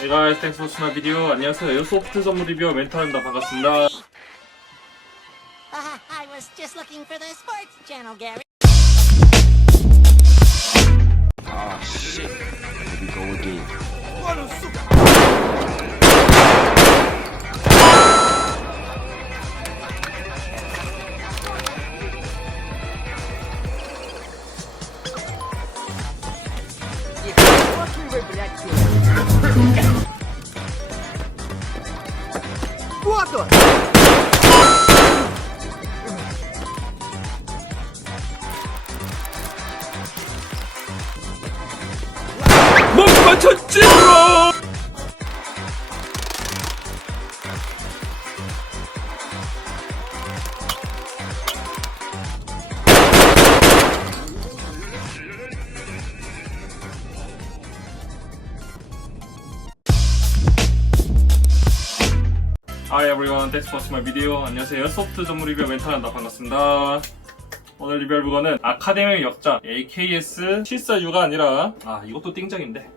Hey guys, thanks for watching my video. 안녕하세요. 에어소프트 전문 리뷰어 멘탈입니다. 반갑습니다. I was just looking for the sports channel, Gary. Ah, shit. Here we go again. 못 맞췄지, 브로! Hi everyone, thanks for watching my video. 안녕하세요. 에어소프트 전문 리뷰어 멘탈입니다. 반갑습니다. 오늘 리뷰할 물건은 아카데미 역작 AKS 746가 아니라 이것도 띵작인데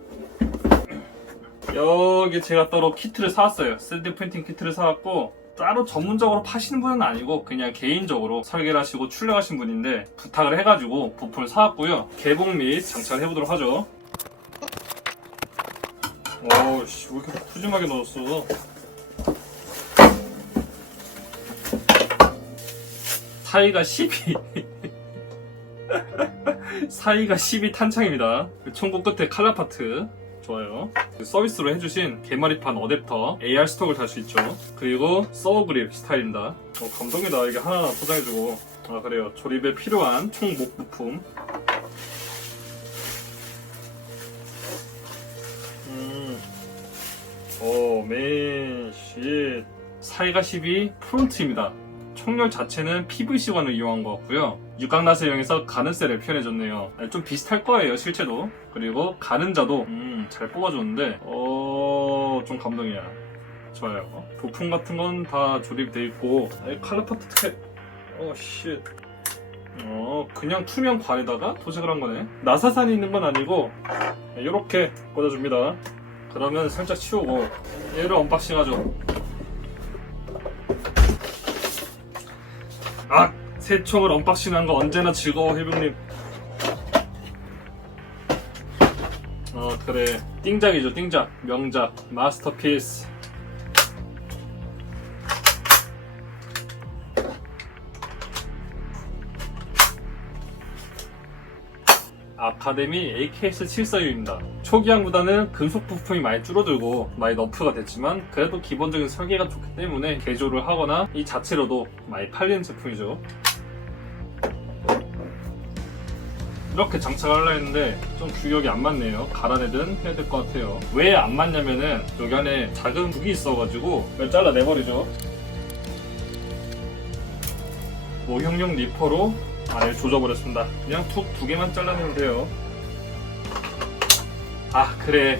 여기 제가 따로 키트를 사왔어요. 3D 프린팅 키트를 사왔고 따로 전문적으로 파시는 분은 아니고 그냥 개인적으로 설계를 하시고 출력하신 분인데 부탁을 해가지고 부품을 사왔고요. 개봉 및 장착을 해보도록 하죠. 오우씨, 왜 이렇게 푸짐하게 넣었어. 사이가 12 사이가 12 탄창입니다. 총구 끝에 칼라 파트 좋아요. 서비스로 해주신 개머리판 어댑터 AR 스톡을 달 수 있죠. 그리고 서버 그립 스타일입니다. 감동이다. 이게 하나하나 포장해주고. 그래요. 조립에 필요한 총 목 부품. 맨 쉣. 사이가 12 프론트입니다. 총열 자체는 PVC관을 이용한 것 같고요. 육각낫을 이용해서 가는셀을 표현해줬네요. 좀 비슷할 거예요, 실제로. 그리고 가는자도 잘 뽑아줬는데 좀 감동이야. 좋아요. 부품 같은 건 다 조립돼 있고 칼라 파트 특혜. 쉣. 그냥 투명 관에다가 도색을 한 거네. 나사산이 있는 건 아니고 이렇게 꽂아줍니다. 그러면 살짝 치우고 얘를 언박싱하죠. 새 총을 언박싱한 거 언제나 즐거워, 해병님. 그래. 띵작이죠, 띵작. 명작. 마스터피스. 아카데미 AKS 746입니다. 초기향보다는 금속 부품이 많이 줄어들고 많이 너프가 됐지만 그래도 기본적인 설계가 좋기 때문에 개조를 하거나 이 자체로도 많이 팔리는 제품이죠. 이렇게 장착을 하려 했는데 좀 규격이 안 맞네요. 갈아내든 해야 될 것 같아요. 왜 안 맞냐면은 여기 안에 작은 북이 있어가지고 이걸 잘라내버리죠. 모형용 니퍼로 안을 조져버렸습니다. 그냥 툭 두 개만 잘라내면 돼요. 그래.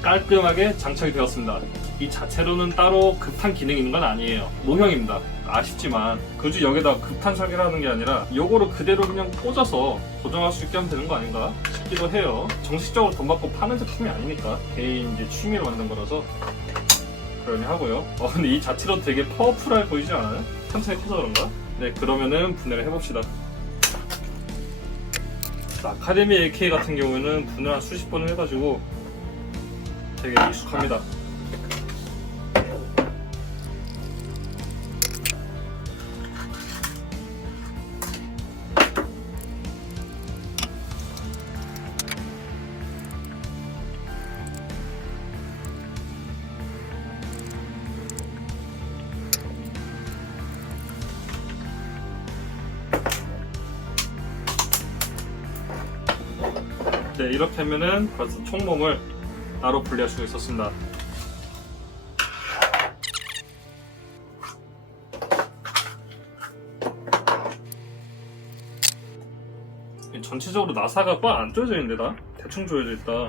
깔끔하게 장착이 되었습니다. 이 자체로는 따로 급탄 기능이 있는 건 아니에요. 모형입니다. 아쉽지만 굳이 여기다 급탄 설계를 하는 게 아니라 요거를 그대로 그냥 꽂아서 고정할 수 있게 하면 되는 거 아닌가 싶기도 해요. 정식적으로 돈 받고 파는 제품이 아니니까 개인 이제 취미로 만든 거라서 그러니 하고요. 근데 이 자체로 되게 파워풀해 보이지 않아요? 천천히 켜서 그런가? 네, 그러면은 분해를 해봅시다. 아카데미 AK 같은 경우에는 분해를 한 수십 번을 해가지고 되게 익숙합니다. 네, 이렇게 하면은 벌써 총몸을 따로 분리할 수 있었습니다. 전체적으로 나사가 꽉 안 조여져 있는데 다 대충 조여져 있다.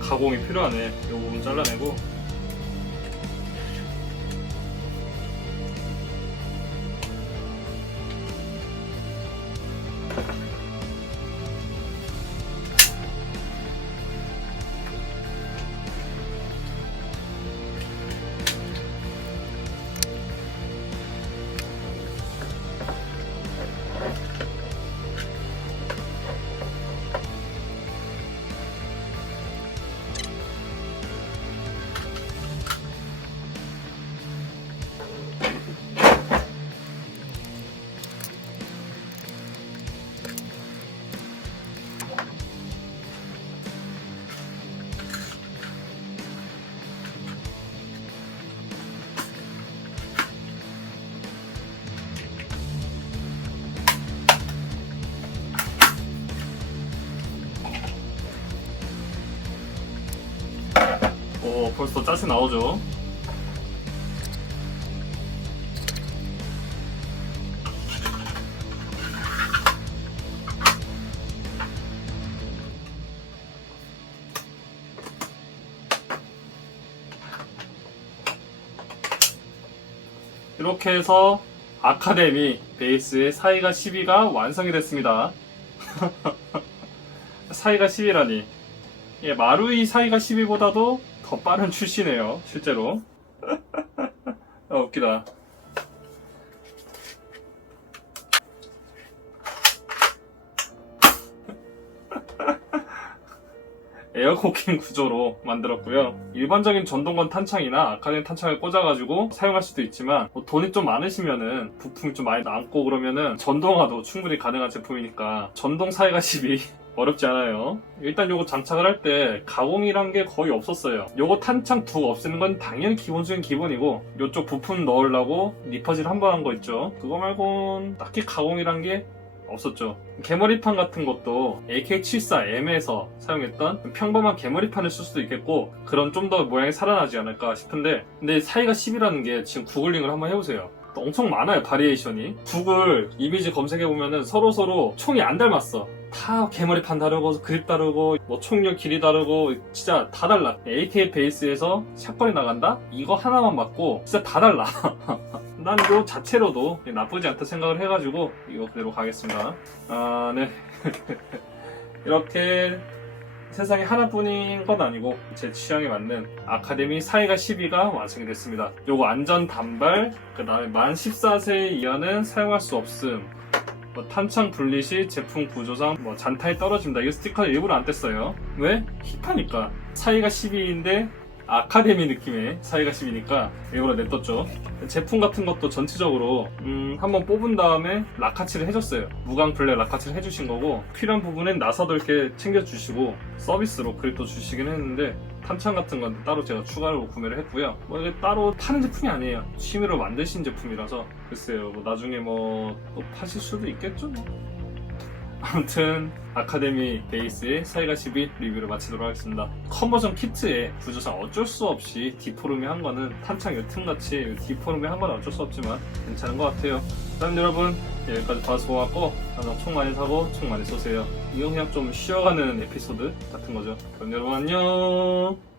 가공이 필요하네. 요 부분 잘라내고. 벌써 짜시 나오죠. 이렇게 해서 아카데미 베이스의 사이가 12가 완성이 됐습니다. 사이가 10이라니. 예, 마루이 사이가 12보다도 더 빠른 출시네요, 실제로. 웃기다. 에어코킹 구조로 만들었고요. 일반적인 전동건 탄창이나 아카데미 탄창을 꽂아가지고 사용할 수도 있지만 돈이 좀 많으시면은 부품이 좀 많이 남고 그러면은 전동화도 충분히 가능한 제품이니까 전동 사이가 12 어렵지 않아요. 일단 요거 장착을 할 때 가공이란 게 거의 없었어요. 요거 탄창 둑 없애는 건 당연히 기본적인 기본이고 요쪽 부품 넣으려고 니퍼질 한 번 한 거 있죠. 그거 말고는 딱히 가공이란 게 없었죠. 개머리판 같은 것도 AK74M에서 사용했던 평범한 개머리판을 쓸 수도 있겠고 그런 좀 더 모양이 살아나지 않을까 싶은데 근데 사이가 10이라는 게 지금 구글링을 한번 해보세요. 엄청 많아요, 바리에이션이. 북을 이미지 검색해보면은 서로서로 총이 안 닮았어. 다 개머리판 다르고 그립 다르고 뭐 총력 길이 다르고 진짜 다 달라. AK 베이스에서 샷건이 나간다? 이거 하나만 맞고 진짜 다 달라. 난 이거 자체로도 나쁘지 않다 생각을 해가지고 이거 그대로 가겠습니다. 네. 이렇게 세상에 하나뿐인 건 아니고 제 취향에 맞는 아카데미 사이가 12가 완성이 됐습니다. 요거 안전 단발, 그 다음에 만 14세 이하는 사용할 수 없음, 뭐 탄창 분리 시 제품 구조상 뭐 잔타에 떨어진다. 이거 스티커 일부러 안 뗐어요. 왜? 힙하니까. 사이가 12인데 아카데미 느낌의 사이가 10이니까 일부러 냈었죠. 제품 같은 것도 전체적으로 한번 뽑은 다음에 락카치를 해줬어요. 무광 블랙 락카치를 해주신 거고 필요한 부분엔 나사도 이렇게 챙겨주시고 서비스로 그립도 주시긴 했는데 탄창 같은 건 따로 제가 추가로 구매를 했고요. 뭐 이게 따로 파는 제품이 아니에요. 취미로 만드신 제품이라서 글쎄요. 뭐 나중에 뭐 또 파실 수도 있겠죠. 뭐. 아무튼 아카데미 베이스의 사이가 12 리뷰를 마치도록 하겠습니다. 컨버전 키트에 구조상 어쩔 수 없이 디포름이 한 거는 탄창 요 틈같이 디포름이 한 건 어쩔 수 없지만 괜찮은 것 같아요. 그럼 여러분 여기까지 봐서 고맙고 항상 총 많이 사고 총 많이 쏘세요. 이건 그냥 좀 쉬어가는 에피소드 같은 거죠. 그럼 여러분 안녕.